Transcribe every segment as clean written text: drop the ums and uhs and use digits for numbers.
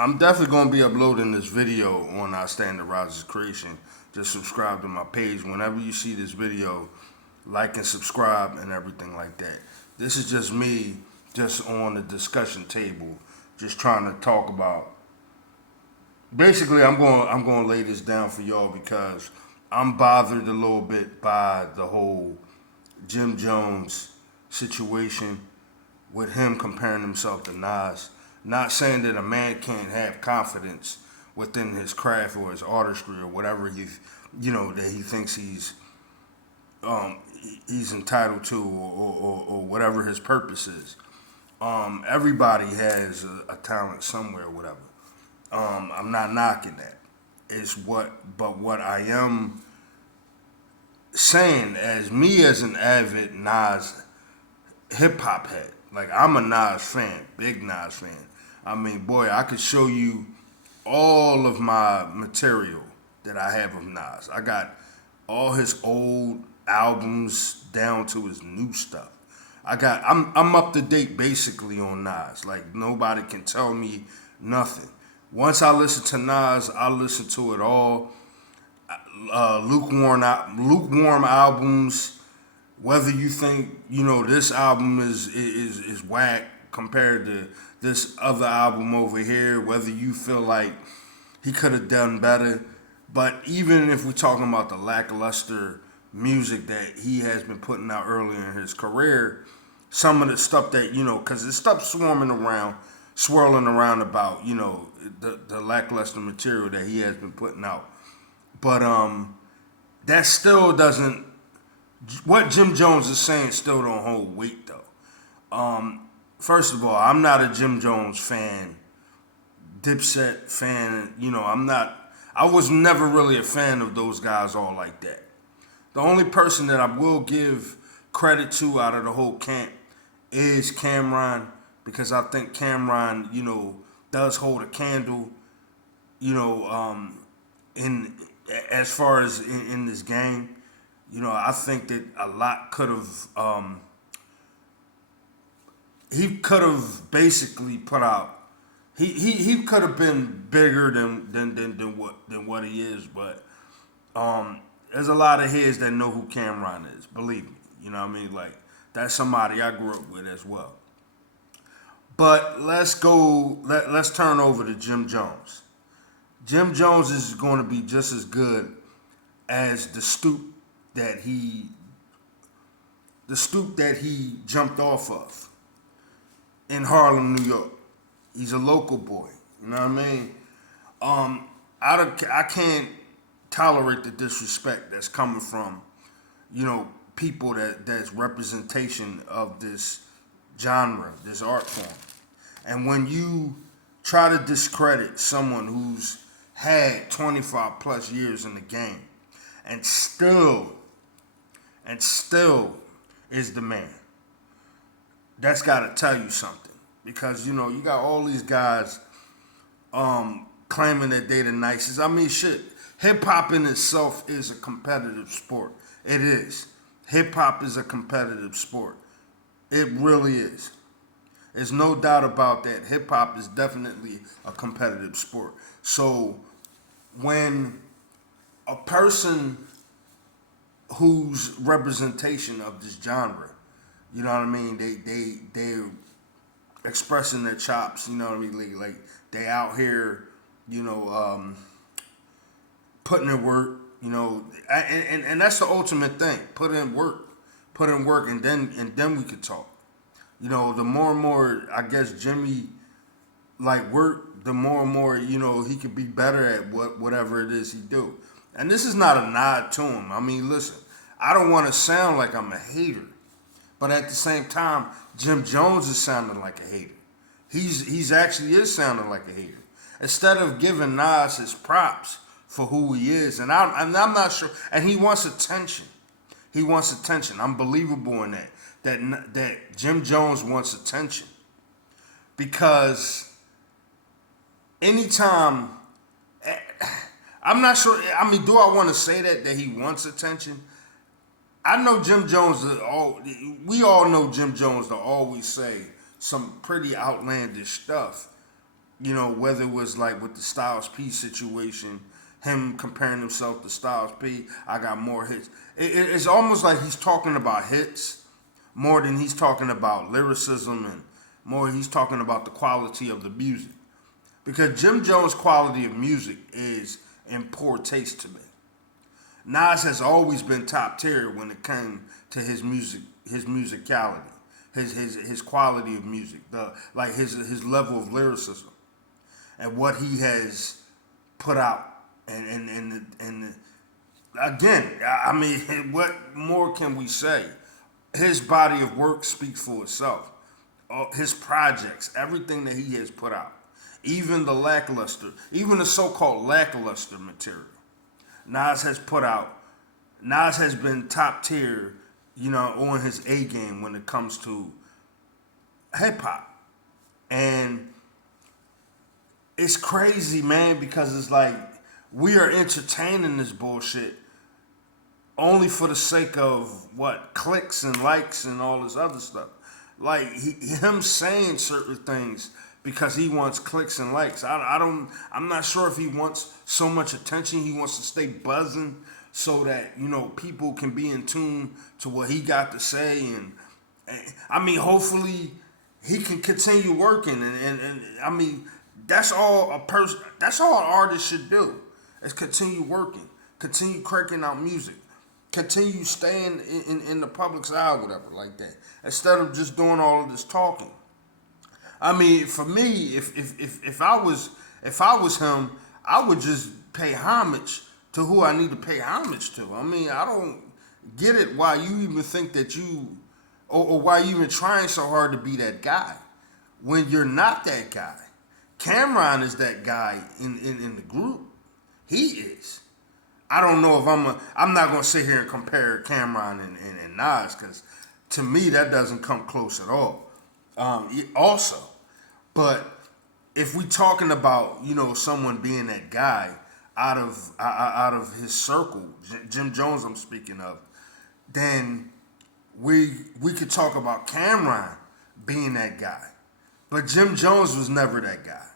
I'm definitely gonna be uploading this video on our Standard Rogers Creation. Just subscribe to my page. Whenever you see this video, like and subscribe and everything like that. This is just me, just on the discussion table, just trying to talk about. Basically, I'm going to lay this down for y'all because I'm bothered a little bit by the whole Jim Jones situation with him comparing himself to Nas. Not saying that a man can't have confidence within his craft or his artistry or whatever that he thinks um, he's entitled to or whatever his purpose is. Everybody has a talent somewhere, or whatever. I'm not knocking that. But what I am saying, as me as an avid Nas hip hop head, like I'm a Nas fan, big Nas fan. I mean, boy, I could show you all of my material that I have of Nas. I got all his old albums down to his new stuff. I'm up to date basically on Nas. Like nobody can tell me nothing. Once I listen to Nas, I listen to it all. Lukewarm albums. Whether you think this album is whack compared to this other album over here, whether you feel like he could have done better, but even if we're talking about the lackluster music that he has been putting out earlier in his career, some of the stuff that because it's stuff swirling around about the lackluster material that he has been putting out, but that still doesn't. What Jim Jones is saying still don't hold weight though. First of all, I'm not a Jim Jones fan, Dipset fan. I'm not. I was never really a fan of those guys all like that. The only person that I will give credit to out of the whole camp is Cameron because I think Cameron, does hold a candle, in as far as in this game. I think that a lot could have. He could have basically put out. He could have been bigger than what he is, but there's a lot of heads that know who Cameron is. Believe me, you know what I mean. Like that's somebody I grew up with as well. But let's go. Let's turn over to Jim Jones. Jim Jones is going to be just as good as that he the stoop that he jumped off of in Harlem, New York. He's a local boy. You know what I mean? I can't tolerate the disrespect that's coming from, people that's representation of this genre, this art form. And when you try to discredit someone who's had 25 plus years in the game and still is the man, that's got to tell you something. Because, you got all these guys claiming that they the nicest. I mean, shit, hip-hop in itself is a competitive sport. It is. Hip-hop is a competitive sport. It really is. There's no doubt about that. Hip-hop is definitely a competitive sport. So when a person whose representation of this genre, you know what I mean, they're expressing their chops, you know what I mean, like they out here, putting in work, and that's the ultimate thing. Put in work, and then we could talk. The more and more I guess Jimmy like work, the more and more he could be better at whatever it is he do. And this is not a nod to him. I mean, listen, I don't want to sound like I'm a hater, but at the same time, Jim Jones is sounding like a hater. He's actually is sounding like a hater. Instead of giving Nas his props for who he is, and I'm not sure, and he wants attention. He wants attention. I'm believable in that. That Jim Jones wants attention because anytime, I'm not sure. I mean, do I want to say that he wants attention? I know Jim Jones. We all know Jim Jones to always say some pretty outlandish stuff whether it was like with the Styles P situation, him comparing himself to Styles P, I got more hits. It's almost like he's talking about hits more than he's talking about lyricism, and more he's talking about the quality of the music. Because Jim Jones' quality of music is in poor taste to me. Nas has always been top tier when it came to his musicality, his quality of music, his level of lyricism, and what he has put out. And again, I mean, what more can we say? His body of work speaks for itself. His projects, everything that he has put out, even the so-called lackluster material, Nas has put out. Nas has been top tier, on his A game when it comes to hip hop. And it's crazy, man, because it's like we are entertaining this bullshit only for the sake of what clicks and likes and all this other stuff. Like him saying certain things because he wants clicks and likes. I'm not sure if he wants so much attention. He wants to stay buzzing so that people can be in tune to what he got to say, and I mean, hopefully he can continue working, and I mean, that's all that's all an artist should do, is continue working, continue cranking out music, continue staying in the public's eye, whatever, like that, instead of just doing all of this talking. I mean, for me, if I was him, I would just pay homage to who I need to pay homage to. I mean, I don't get it why you even think that or why you even trying so hard to be that guy when you're not that guy. Cameron is that guy in the group. He is. I don't know if I'm not going to sit here and compare Cameron and Nas, because to me that doesn't come close at all. Also, but if we talking about someone being that guy out of his circle, Jim Jones I'm speaking of, then we could talk about Cameron being that guy. But Jim Jones was never that guy.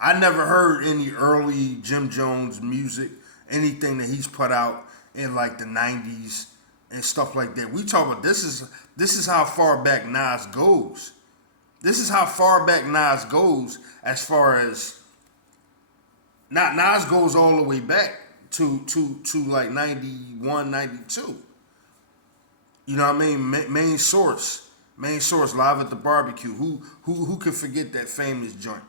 I never heard any early Jim Jones music, anything that he's put out in like the 90s and stuff like that. We talk about this is how far back Nas goes. This is how far back Nas goes, as far as not Nas goes all the way back to like 91, 92. You know what I mean? Main source, live at the barbecue. Who could forget that famous joint?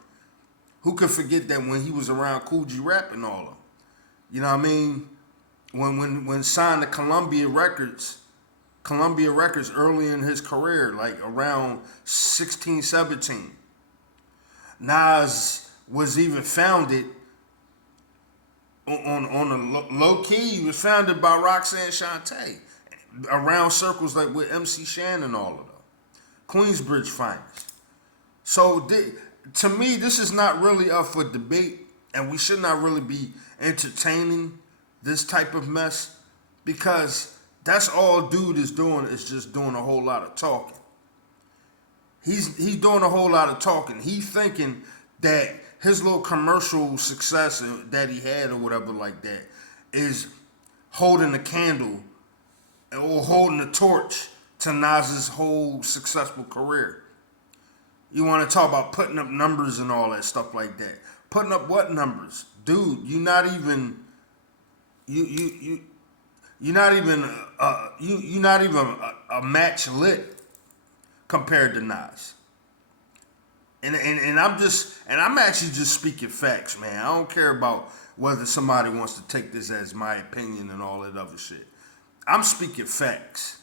Who could forget that when he was around Cool G Rap and all of them? You know what I mean? When signed to Columbia Records early in his career, like around 16, 17. Nas was even founded on a low key. He was founded by Roxanne Shante, around circles like with MC Shan and all of them. Queensbridge finest. So to me, this is not really up for debate, and we should not really be entertaining this type of mess, because that's all dude is doing, is just doing a whole lot of talking. He's doing a whole lot of talking. He's thinking that his little commercial success that he had or whatever like that is holding the candle or holding the torch to Nas's whole successful career. You want to talk about putting up numbers and all that stuff like that. Putting up what numbers? Dude, you're not even a match lit compared to Nas. And I'm actually just speaking facts, man. I don't care about whether somebody wants to take this as my opinion and all that other shit. I'm speaking facts.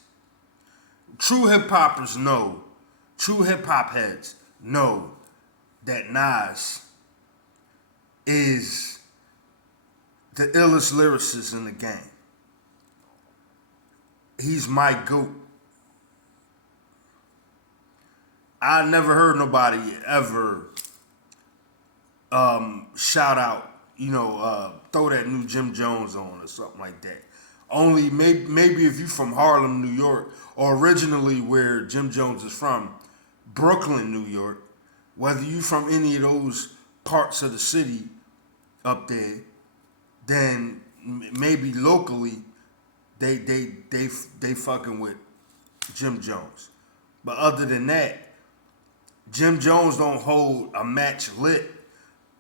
True hip hop heads know that Nas is the illest lyricist in the game. He's my GOAT. I never heard nobody ever shout out, throw that new Jim Jones on or something like that. Only maybe if you're from Harlem, New York, or originally where Jim Jones is from, Brooklyn, New York, whether you from any of those parts of the city up there, then maybe locally they fucking with Jim Jones. But other than that, Jim Jones don't hold a match lit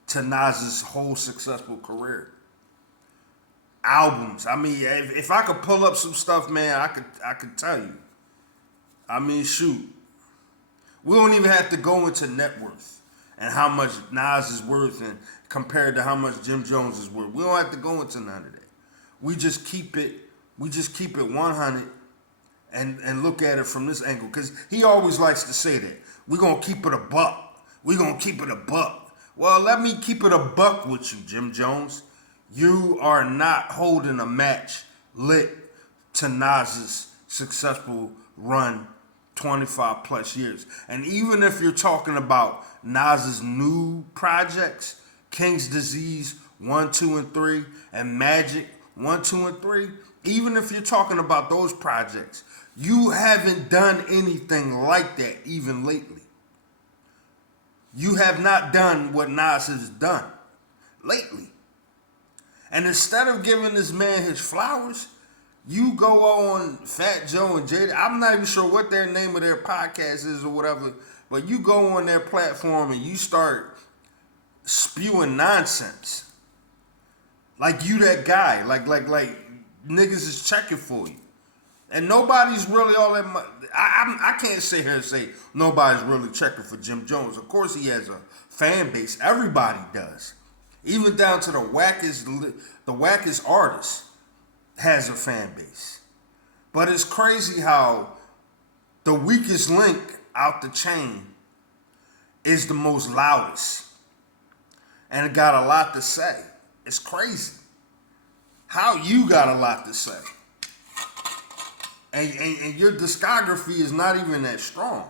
to Nas's whole successful career. Albums. I mean, if I could pull up some stuff, man, I could tell you. I mean, shoot. We don't even have to go into net worth and how much Nas is worth and compared to how much Jim Jones is worth. We don't have to go into none of that. We just keep it 100 and look at it from this angle. Because he always likes to say that. We're going to keep it a buck. We're going to keep it a buck. Well, let me keep it a buck with you, Jim Jones. You are not holding a match lit to Nas's successful run 25 plus years. And even if you're talking about Nas's new projects, King's Disease 1, 2, and 3, and Magic 1, 2, and 3, even if you're talking about those projects, you haven't done anything like that even lately. You have not done what Nas has done lately. And instead of giving this man his flowers, you go on Fat Joe and Jada. I'm not even sure what their name of their podcast is or whatever, but you go on their platform and you start spewing nonsense. Like you that guy. Like niggas is checking for you. And nobody's really all that much. I can't sit here and say nobody's really checking for Jim Jones. Of course he has a fan base. Everybody does. Even down to the wackest artist has a fan base. But it's crazy how the weakest link out the chain is the most loudest. And it got a lot to say. It's crazy. How you got a lot to say. And your discography is not even that strong.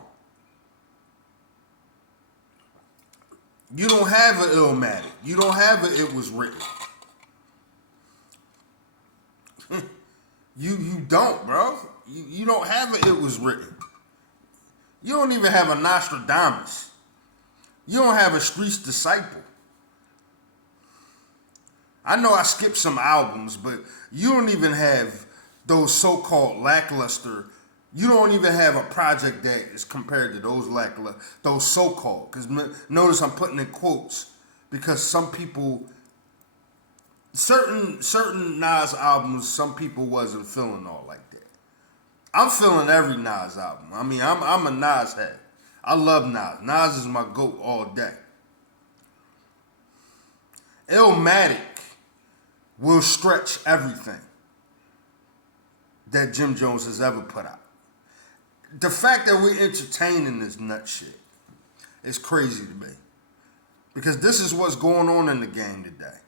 You don't have an Illmatic. You don't have an It Was Written. you don't, bro. You don't have an It Was Written. You don't even have a Nostradamus. You don't have a Street's Disciple. I know I skipped some albums, but you don't even have those so-called lackluster. You don't even have a project that is compared to those lackluster, those so-called. Because notice I'm putting in quotes because some people, certain Nas albums, some people wasn't feeling all like that. I'm feeling every Nas album. I mean, I'm a Nas head. I love Nas. Nas is my GOAT all day. Illmatic will stretch everything that Jim Jones has ever put out. The fact that we're entertaining this nut shit is crazy to me. Because this is what's going on in the game today.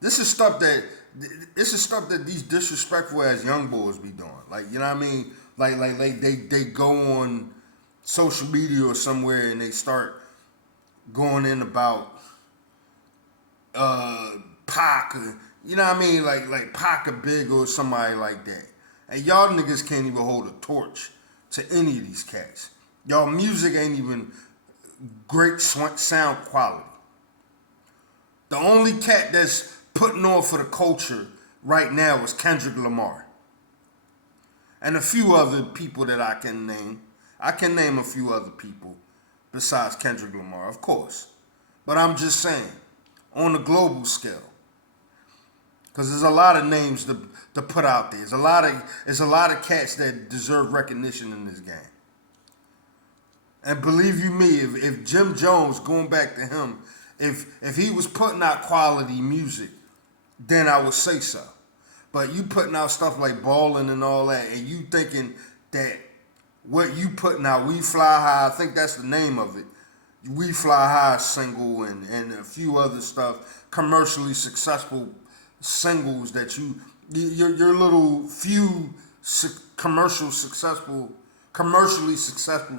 This is stuff that these disrespectful ass young boys be doing. Like, you know what I mean? Like they go on social media or somewhere and they start going in about P.E.A.C.E, you know what I mean? Like P.E.A.C.E Big or somebody like that. And y'all niggas can't even hold a torch to any of these cats. Y'all music ain't even great sound quality. The only cat that's putting on for the culture right now is Kendrick Lamar. And a few other people that I can name. I can name a few other people besides Kendrick Lamar, of course. But I'm just saying, on a global scale. Because there's a lot of names to put out there. There's a lot of cats that deserve recognition in this game. And believe you me, if Jim Jones, going back to him, if he was putting out quality music, then I would say so. But you putting out stuff like Ballin' and all that, and you thinking that what you putting out, We Fly High, I think that's the name of it, We Fly High single and a few other stuff, commercially successful singles that your little few commercially successful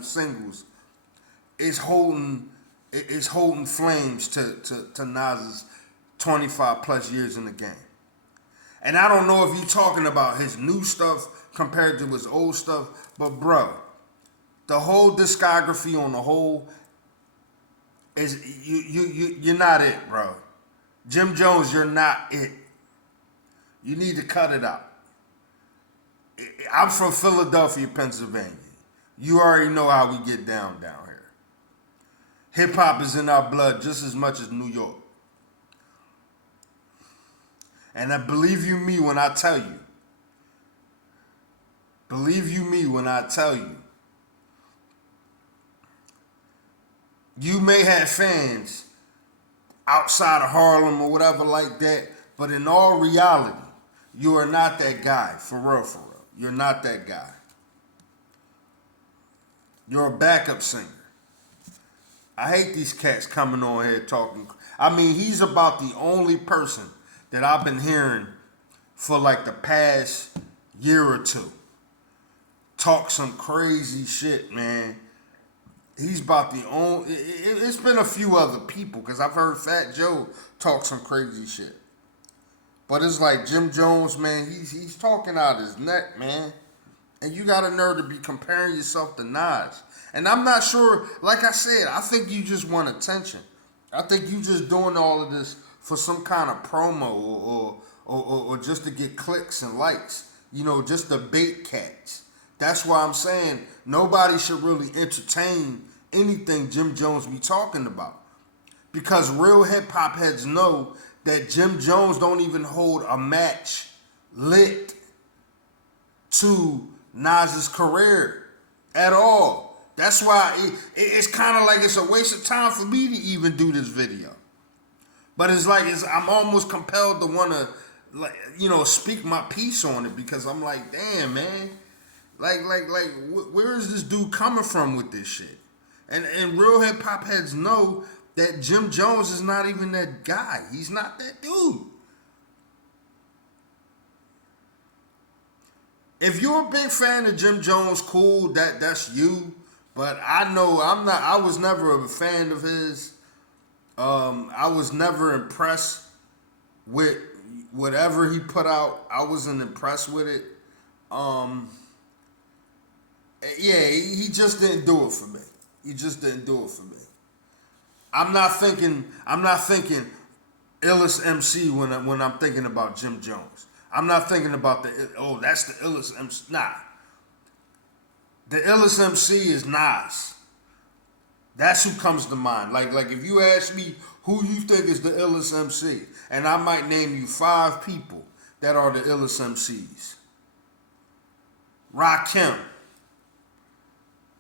singles is holding flames to Nas's 25 plus years in the game. And I don't know if you're talking about his new stuff compared to his old stuff, but bro, the whole discography on the whole is you're not it, bro. Jim Jones, you're not it. You need to cut it out. I'm from Philadelphia, Pennsylvania. You already know how we get down here. Hip hop is in our blood just as much as New York. And I believe you me when I tell you. Believe you me when I tell you. You may have fans outside of Harlem or whatever like that, but in all reality, you are not that guy, for real, for real. You're not that guy. You're a backup singer. I hate these cats coming on here talking. I mean, he's about the only person that I've been hearing for like the past year or two talk some crazy shit, man. He's about the only. It's been a few other people because I've heard Fat Joe talk some crazy shit. But it's like Jim Jones, man, he's talking out his neck, man. And you got a nerve to be comparing yourself to Nas. And I'm not sure, like I said, I think you just want attention. I think you just doing all of this for some kind of promo or just to get clicks and likes. You know, just to bait cats. That's why I'm saying nobody should really entertain anything Jim Jones be talking about. Because real hip hop heads know that Jim Jones don't even hold a match lit to Nas's career at all. That's why it's kind of like it's a waste of time for me to even do this video. But it's like I'm almost compelled to want to, like, you know, speak my piece on it because I'm like, damn, man. Like, where is this dude coming from with this shit? And real hip hop heads know that Jim Jones is not even that guy. He's not that dude. If you're a big fan of Jim Jones, cool, that's you. But I know I was never a fan of his. I was never impressed with whatever he put out. I wasn't impressed with it. Yeah, he just didn't do it for me. He just didn't do it for me. I'm not thinking illest MC when I'm thinking about Jim Jones. I'm not thinking about that's the illest MC. Nah. The illest MC is Nas. That's who comes to mind. Like if you ask me who you think is the illest MC, and I might name you 5 people that are the illest MCs. Rakim,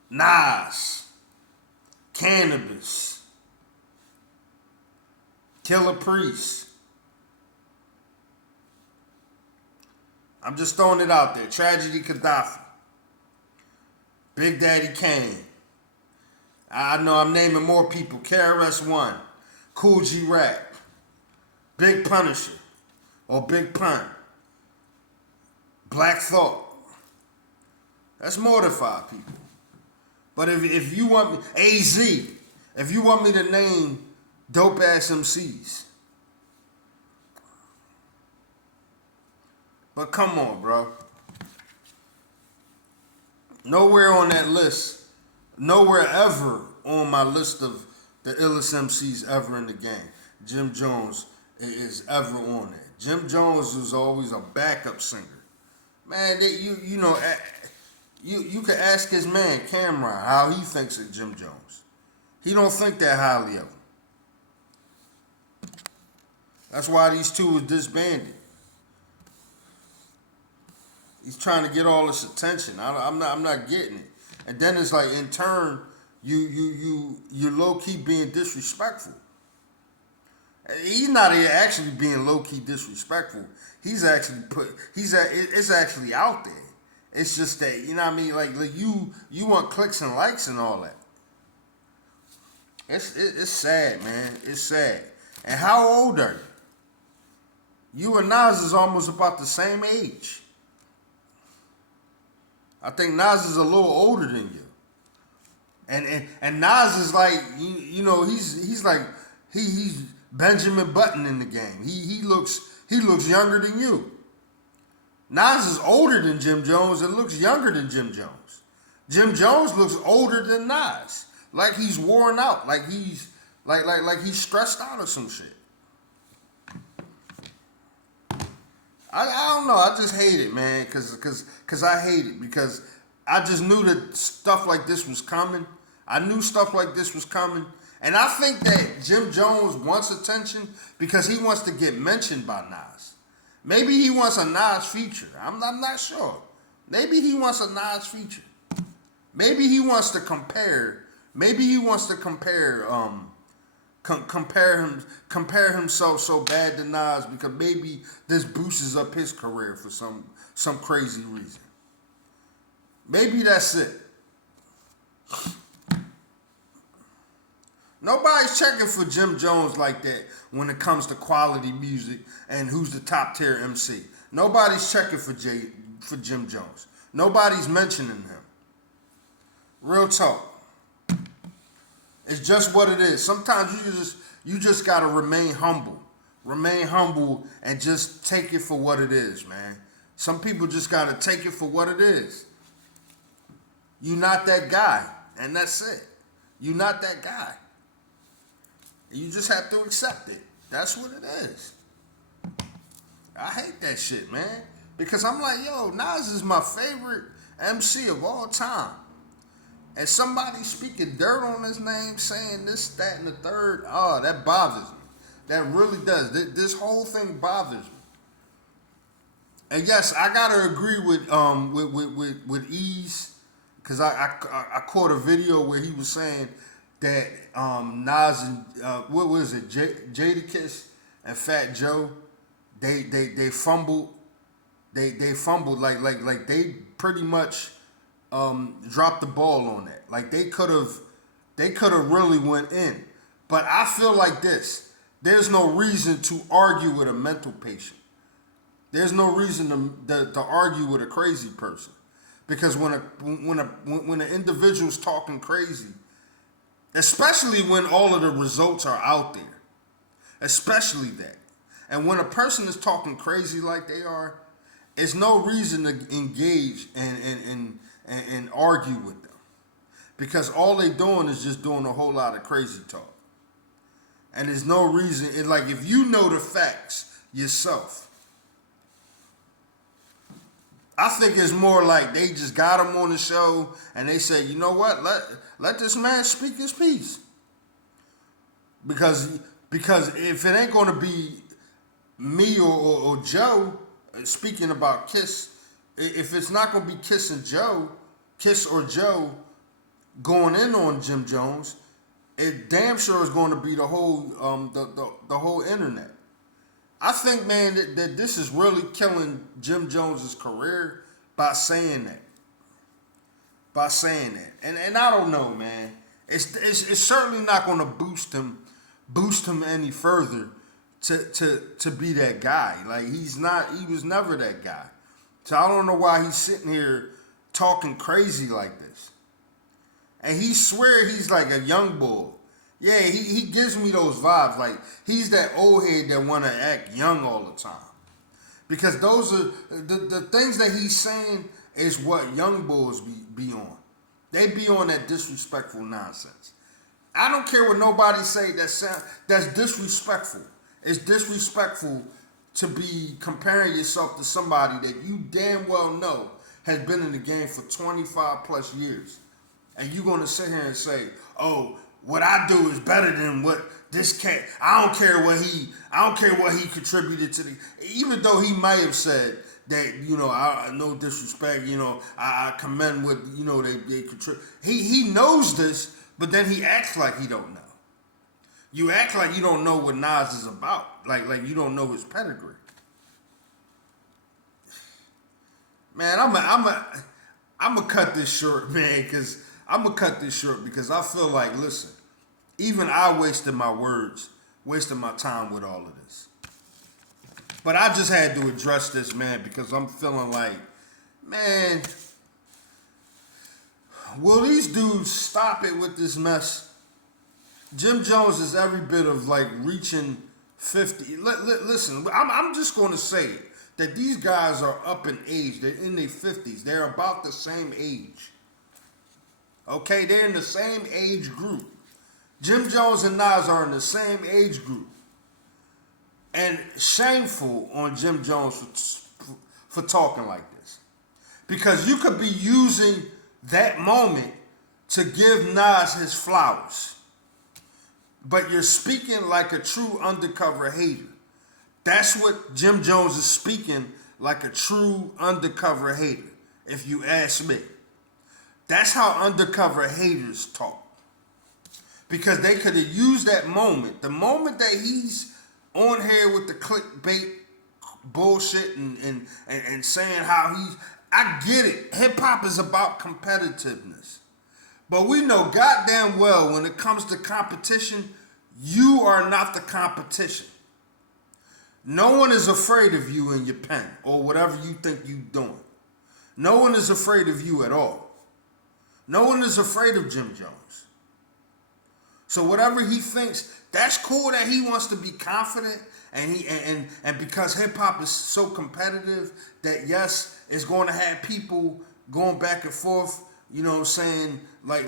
Nas, Cannabis, Killer Priest. I'm just throwing it out there. Tragedy Gaddafi. Big Daddy Kane. I know I'm naming more people. KRS-One. Cool G Rap. Big Punisher. Or Big Pun. Black Thought. That's more than 5 people. But if you want me, AZ, if you want me to name dope ass MCs. But come on, bro. Nowhere on that list, nowhere ever on my list of the illest MCs ever in the game, Jim Jones is ever on there. Jim Jones was always a backup singer. Man, you could ask his man, Cameron, how he thinks of Jim Jones. He don't think that highly of him. That's why these two are disbanded. He's trying to get all this attention. I'm not getting it. And then it's like in turn, you're low key being disrespectful. He's not actually being low key disrespectful. It's actually out there. It's just that, you know what I mean? Like you want clicks and likes and all that. It's sad, man. It's sad. And how old are you? You and Nas is almost about the same age. I think Nas is a little older than you. And Nas is like, you know, he's like he's Benjamin Button in the game. He looks younger than you. Nas is older than Jim Jones and looks younger than Jim Jones. Jim Jones looks older than Nas. Like he's worn out. Like Like he's stressed out or some shit. I don't know. I just hate it, man. Cause I hate it because I just knew that stuff like this was coming. I knew stuff like this was coming. And I think that Jim Jones wants attention because he wants to get mentioned by Nas. Maybe he wants a Nas feature. I'm not sure. Maybe he wants a Nas feature. Maybe he wants to compare. Maybe he wants to compare himself so bad to Nas because maybe this boosts up his career for some crazy reason. Maybe that's it. Nobody's checking for Jim Jones like that when it comes to quality music and who's the top tier MC. Nobody's checking for Jim Jones. Nobody's mentioning him. Real talk. It's just what it is. Sometimes you just gotta remain humble. Remain humble and just take it for what it is, man. Some people just gotta take it for what it is. You're not that guy, and that's it. You're not that guy. You just have to accept it. That's what it is. I hate that shit, man. Because I'm like, yo, Nas is my favorite MC of all time. And somebody speaking dirt on his name, saying this, that, and the third, oh, that bothers me. That really does. This whole thing bothers me. And yes, I gotta agree with Ease, because I caught a video where he was saying that Nas and what was it, Jadakiss and Fat Joe, they fumbled, they fumbled like they pretty much dropped the ball on that. Like they could have really went in. But I feel like this. There's no reason to argue with a mental patient. There's no reason to argue with a crazy person. Because when an individual's talking crazy, especially when all of the results are out there, especially that. And when a person is talking crazy like they are, there's no reason to engage and argue with them. Because all they doing is just doing a whole lot of crazy talk. And there's no reason, like if you know the facts yourself, I think it's more like they just got him on the show and they say, you know what, let this man speak his piece. Because if it ain't gonna be me or Joe speaking about Kiss, if it's not gonna be Kiss or Joe going in on Jim Jones, it damn sure is going to be the whole the whole internet. I think, man, that this is really killing Jim Jones's career by saying that. And I don't know, man. It's certainly not going to boost him any further to be that guy. Like he was never that guy. So I don't know why he's sitting here talking crazy like this. And he swear he's like a young bull. Yeah, he gives me those vibes. Like he's that old head that want to act young all the time. Because those are the things that he's saying is what young bulls be on. They be on that disrespectful nonsense. I don't care what nobody say that's disrespectful. It's disrespectful to be comparing yourself to somebody that you damn well know has been in the game for 25 plus years. And you're going to sit here and say, oh, what I do is better than what this cat. I don't care what he contributed to the. Even though he might have said that, I no disrespect, I commend what they contribute. He knows this, but then he acts like he don't know. You act like you don't know what Nas is about, like you don't know his pedigree. Man, I'm gonna cut this short, man, because I feel like, listen, even I wasted my words, wasted my time with all of this. But I just had to address this, man, because I'm feeling like, man, will these dudes stop it with this mess? Jim Jones is every bit of like reaching 50. Listen, I'm just going to say it, that these guys are up in age. They're in their 50s. They're about the same age. Okay, they're in the same age group. Jim Jones and Nas are in the same age group. And shameful on Jim Jones for talking like this. Because you could be using that moment to give Nas his flowers. But you're speaking like a true undercover hater. That's what Jim Jones is speaking, like a true undercover hater, if you ask me. That's how undercover haters talk. Because they could have used that moment, the moment that he's on here with the clickbait bullshit and saying how he's, I get it. Hip hop is about competitiveness. But we know goddamn well when it comes to competition, you are not the competition. No one is afraid of you in your pen or whatever you think you're doing. No one is afraid of you at all. No one is afraid of Jim Jones. So whatever he thinks, that's cool that he wants to be confident and because hip hop is so competitive that yes, it's going to have people going back and forth, you know what I'm saying, like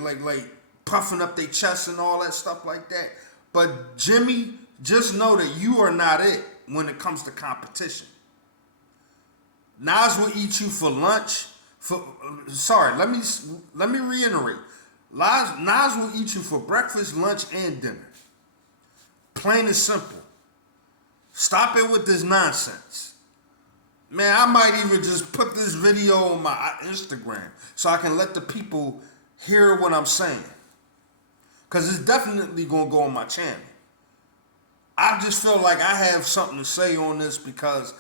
puffing up their chests and all that stuff like that. But Jimmy, just know that you are not it when it comes to competition. Nas will eat you for lunch. Let me reiterate. Nas will eat you for breakfast, lunch, and dinner. Plain and simple. Stop it with this nonsense. Man, I might even just put this video on my Instagram so I can let the people hear what I'm saying. Because it's definitely going to go on my channel. I just feel like I have something to say on this because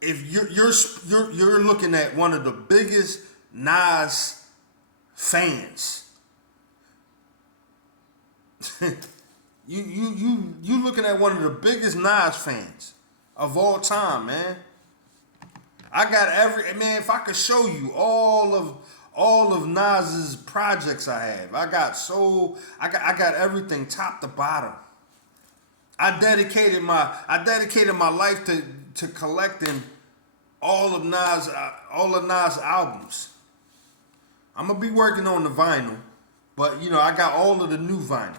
if you're looking at one of the biggest Nas fans, you looking at one of the biggest Nas fans of all time, man. I got if I could show you all of Nas's projects I have. I got everything top to bottom. I dedicated my life to collecting all of Nas albums. I'm gonna be working on the vinyl, but you know, I got all of the new vinyl.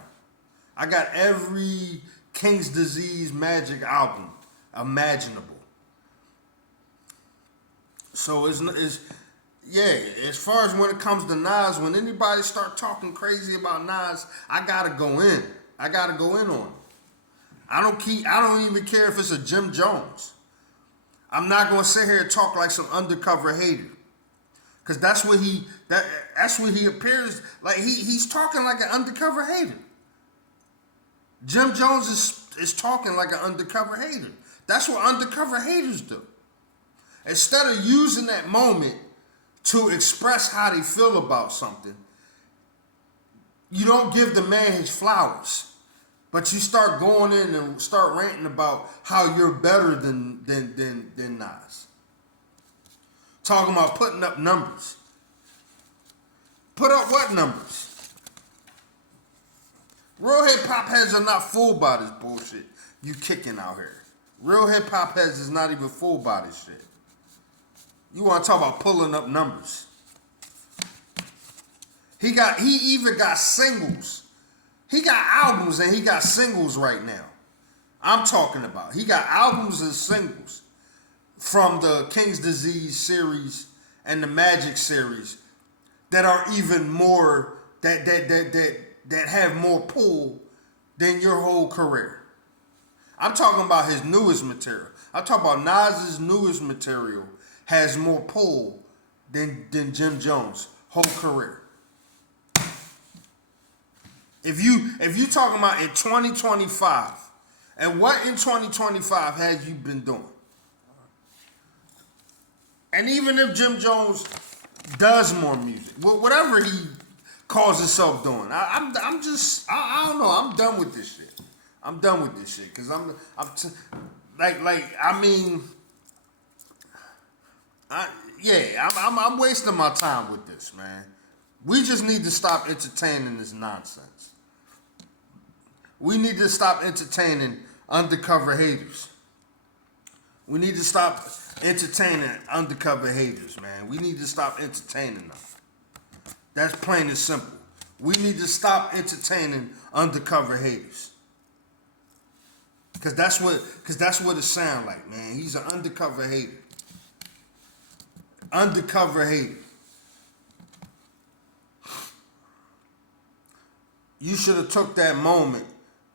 I got every King's Disease Magic album imaginable. So it's as far as when it comes to Nas, when anybody start talking crazy about Nas, I gotta go in. I gotta go in on it. I don't even care if it's a Jim Jones. I'm not gonna sit here and talk like some undercover hater. Cause that's what he appears like. He's talking like an undercover hater. Jim Jones is talking like an undercover hater. That's what undercover haters do. Instead of using that moment to express how they feel about something, you don't give the man his flowers. But you start going in and start ranting about how you're better than Nas. Talking about putting up numbers. Put up what numbers? Real hip hop heads are not fooled by this bullshit you kicking out here. Real hip hop heads is not even fooled by this shit. You want to talk about pulling up numbers? He even got singles. He got albums and he got singles right now. I'm talking about. He got albums and singles from the King's Disease series and the Magic series that are even more that have more pull than your whole career. I'm talking about his newest material. I'm talking about Nas's newest material has more pull than Jim Jones' whole career. If you talking about in 2025, and what in 2025 has you been doing? And even if Jim Jones does more music, whatever he calls himself doing, I don't know. I'm done with this shit. I'm done with this shit because I'm wasting my time with this, man. We just need to stop entertaining this nonsense. We need to stop entertaining undercover haters. We need to stop entertaining undercover haters, man. We need to stop entertaining them. That's plain and simple. We need to stop entertaining undercover haters. Cause that's what it sound like, man. He's an undercover hater. Undercover hater. You should have took that moment.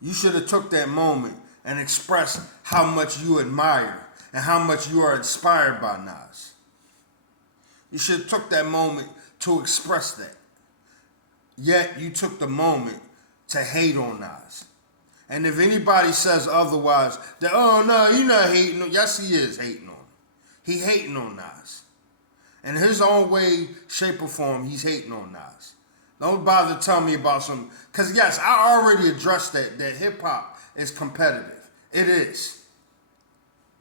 You should have took that moment and expressed how much you admire and how much you are inspired by Nas. You should have took that moment to express that. Yet you took the moment to hate on Nas. And if anybody says otherwise, that oh no, you're not hating on. Yes, he is hating on him. He hating on Nas. In his own way, shape, or form, he's hating on Nas. Don't bother telling me about some, because yes, I already addressed that hip hop is competitive. It is.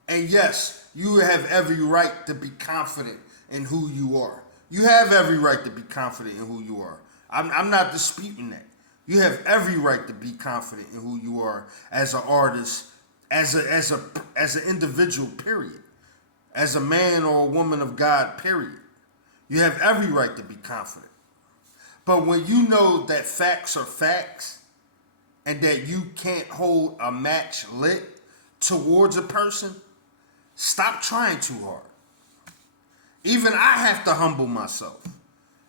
And yes, you have every right to be confident in who you are. You have every right to be confident in who you are. I'm not disputing that. You have every right to be confident in who you are as an artist, as an individual, period. As a man or a woman of God, period. You have every right to be confident. But when you know that facts are facts and that you can't hold a match lit towards a person, stop trying too hard. Even I have to humble myself.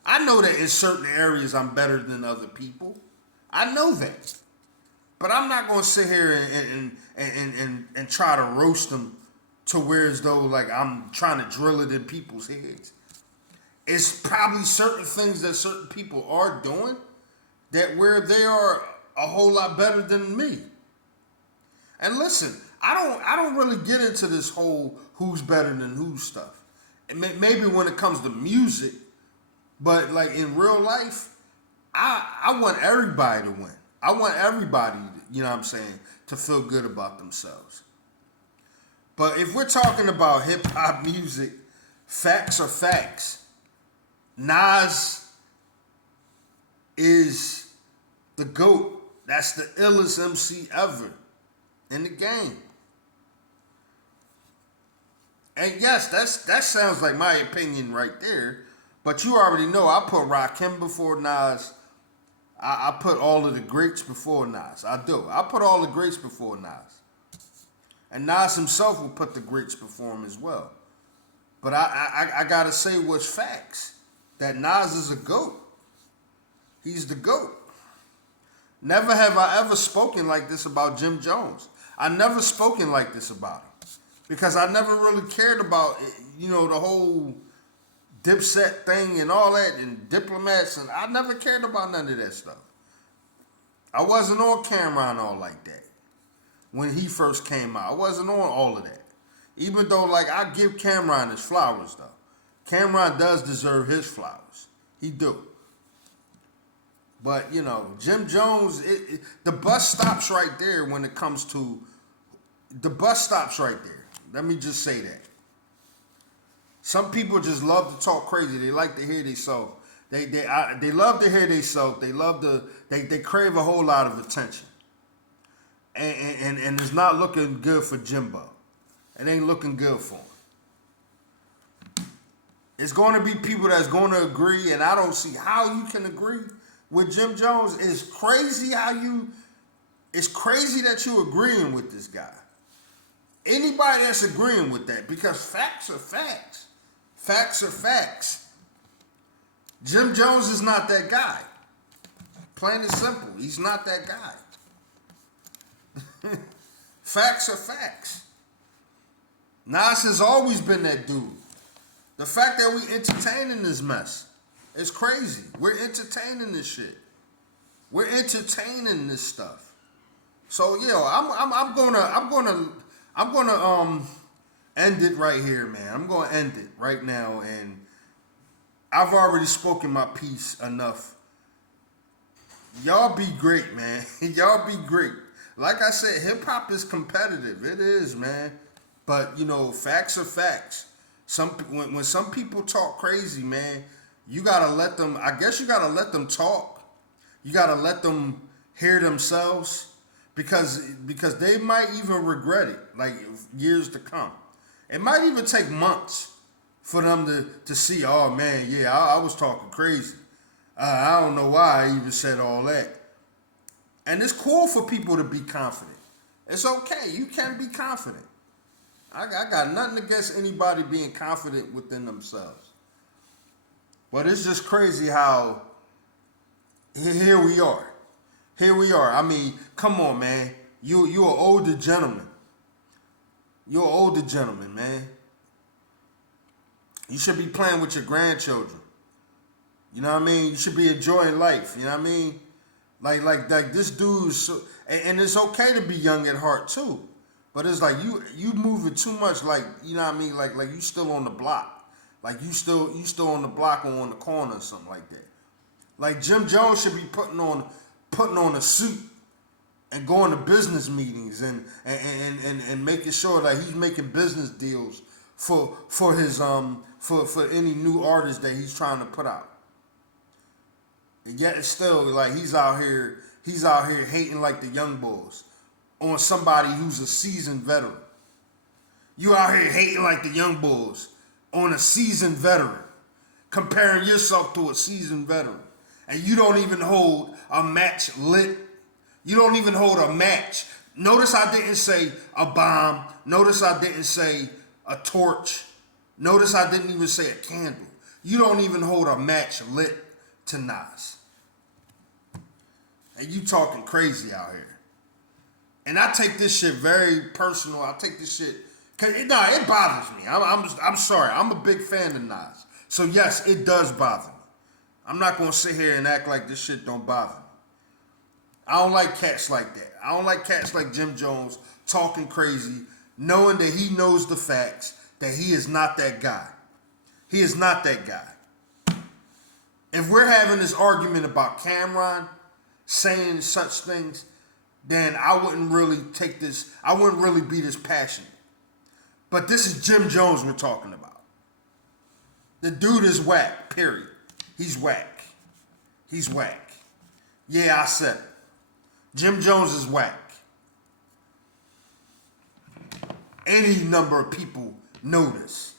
I know that in certain areas I'm better than other people. I know that. But I'm not going to sit here and try to roast them to where as though like I'm trying to drill it in people's heads. It's probably certain things that certain people are doing that where they are a whole lot better than me. And listen, I don't really get into this whole who's better than who stuff. Maybe when it comes to music, but like in real life, I want everybody to win. I want everybody, you know what I'm saying, to feel good about themselves. But if we're talking about hip hop music, facts are facts. Nas is the GOAT. That's the illest MC ever in the game. And yes, that sounds like my opinion right there. But you already know I put Rakim before Nas. I put all of the greats before Nas. I do. I put all the greats before Nas. And Nas himself will put the greats before him as well. But I gotta say what's facts. That Nas is a GOAT. He's the GOAT. Never have I ever spoken like this about Jim Jones. I never spoken like this about him. Because I never really cared about, you know, the whole Dipset thing and all that and diplomats. And I never cared about none of that stuff. I wasn't on Cameron all like that. When he first came out, I wasn't on all of that. Even though, like, I give Cameron his flowers, though. Cameron does deserve his flowers. He do. But, you know, Jim Jones, the bus stops right there when it comes to... The bus stops right there. Let me just say that. Some people just love to talk crazy. They like to hear themselves. They love to hear themselves. They crave a whole lot of attention. And it's not looking good for Jimbo. It ain't looking good for him. It's going to be people that's going to agree, and I don't see how you can agree with Jim Jones. It's crazy that you're agreeing with this guy. Anybody that's agreeing with that, because facts are facts. Facts are facts. Jim Jones is not that guy. Plain and simple, he's not that guy. Facts are facts. Nas has always been that dude. The fact that we entertaining this mess is crazy. We're entertaining this shit. We're entertaining this stuff. So I'm gonna end it right here, man. I'm gonna end it right now, and I've already spoken my piece enough. Y'all be great, man. Y'all be great. Like I said, hip hop is competitive. It is, man. But you know, facts are facts. When some people talk crazy, man, you gotta let them. I guess you gotta let them talk. You gotta let them hear themselves, because they might even regret it, like years to come. It might even take months for them to see. Oh man, yeah, I was talking crazy. I don't know why I even said all that. And it's cool for people to be confident. It's okay. You can be confident. I got nothing against anybody being confident within themselves. But it's just crazy how here we are. Here we are. I mean, come on, man. You're an older gentleman. You're an older gentleman, man. You should be playing with your grandchildren. You know what I mean? You should be enjoying life. You know what I mean? Like this dude's so, and it's okay to be young at heart too. But it's like you moving too much, like, you know what I mean? Like you still on the block. Like you still on the block or on the corner or something like that. Like Jim Jones should be putting on a suit and going to business meetings and making sure that he's making business deals for his for any new artist that he's trying to put out. And yet it's still like he's out here hating like the young boys on somebody who's a seasoned veteran. You out here hating like the young boys on a seasoned veteran, comparing yourself to a seasoned veteran. And you don't even hold a match lit. You don't even hold a match. Notice I didn't say a bomb. Notice I didn't say a torch. Notice I didn't even say a candle. You don't even hold a match lit to Nas. And you talking crazy out here. And I take this shit very personal. I take this shit, cause it bothers me. I'm sorry. I'm a big fan of Nas. So yes, it does bother me. I'm not gonna sit here and act like this shit don't bother me. I don't like cats like that. I don't like cats like Jim Jones talking crazy, knowing that he knows the facts, that he is not that guy. He is not that guy. If we're having this argument about Cameron saying such things, then I wouldn't really be this passionate. But this is Jim Jones we're talking about. The dude is whack, period. He's whack. He's whack. Yeah, I said it. Jim Jones is whack. Any number of people know this.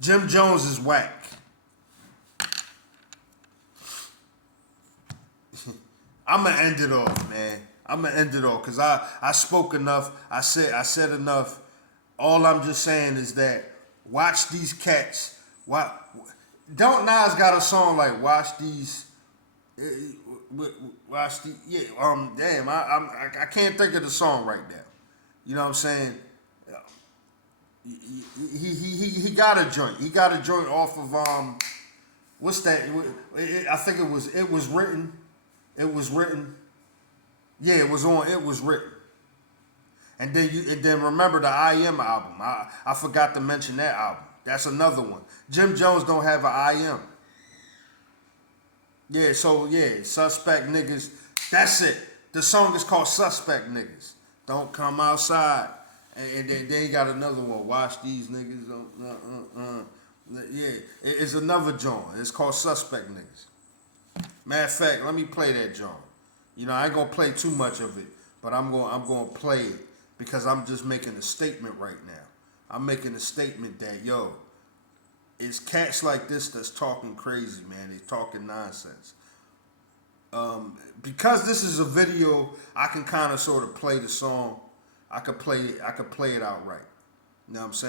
Jim Jones is whack. I'm gonna end it off, man. I'm gonna end it off because I spoke enough. I said enough. All I'm just saying is that watch these cats. Don't Nas got a song like watch these? Watch the Damn. I can't think of the song right now. You know what I'm saying? He got a joint. He got a joint off of what's that? I think it was written. It was written. Yeah, it was on. It was written. And then remember the I Am album. I forgot to mention that album. That's another one. Jim Jones don't have an I Am. Yeah, so yeah, Suspect Niggas. That's it. The song is called Suspect Niggas. Don't come outside. And then he got another one. Watch these niggas. Yeah, it's another joint. It's called Suspect Niggas. Matter of fact, let me play that joint. You know, I ain't gonna play too much of it, but I'm gonna play it because I'm just making a statement right now. I'm making a statement that it's cats like this that's talking crazy, man. They talking nonsense. Because this is a video, I can kind of sort of play the song. I could play it outright. You know what I'm saying?